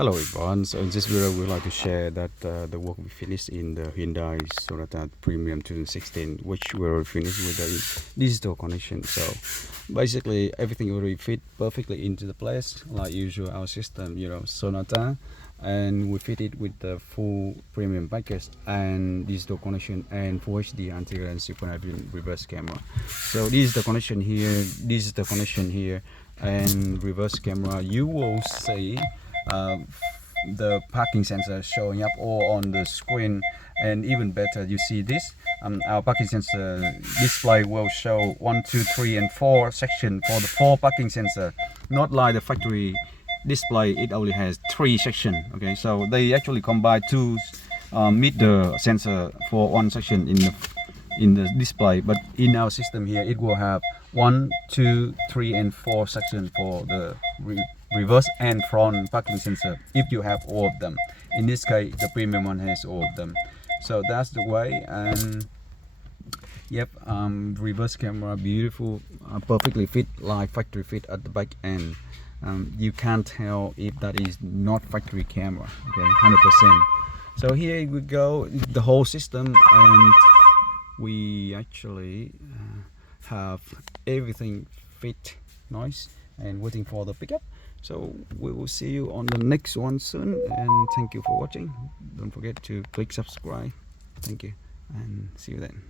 Hello everyone, so in this video we'd like to share that the work we finished in the Hyundai Sonata Premium 2016, which we already finished with the digital connection. So basically everything already fit perfectly into the place like usual. Our system, Sonata, and we fit it with the full premium package and digital connection and full HD anti-glare and super reverse camera. So this is the connection here, this is the connection here, and reverse camera. You will see the parking sensor showing up all on the screen, and even better, you see this our parking sensor display will show 1, 2, 3 and 4 section for the 4 parking sensor, not like the factory display. It only has 3 section. Okay, so they actually combine 2 meter sensor for 1 section in the display, but in our system here it will have 1, 2, 3 and 4 section for the reverse and front parking sensor if you have all of them. In this case the premium one has all of them, so that's the way. And yep, reverse camera, beautiful, perfectly fit like factory fit at the back end. You can't tell if that is not factory camera. Okay, 100%. So here we go, the whole system, and we actually have everything fit nice and waiting for the pickup. So we will see you on the next one soon, and thank you for watching. Don't forget to click subscribe. Thank you and see you then.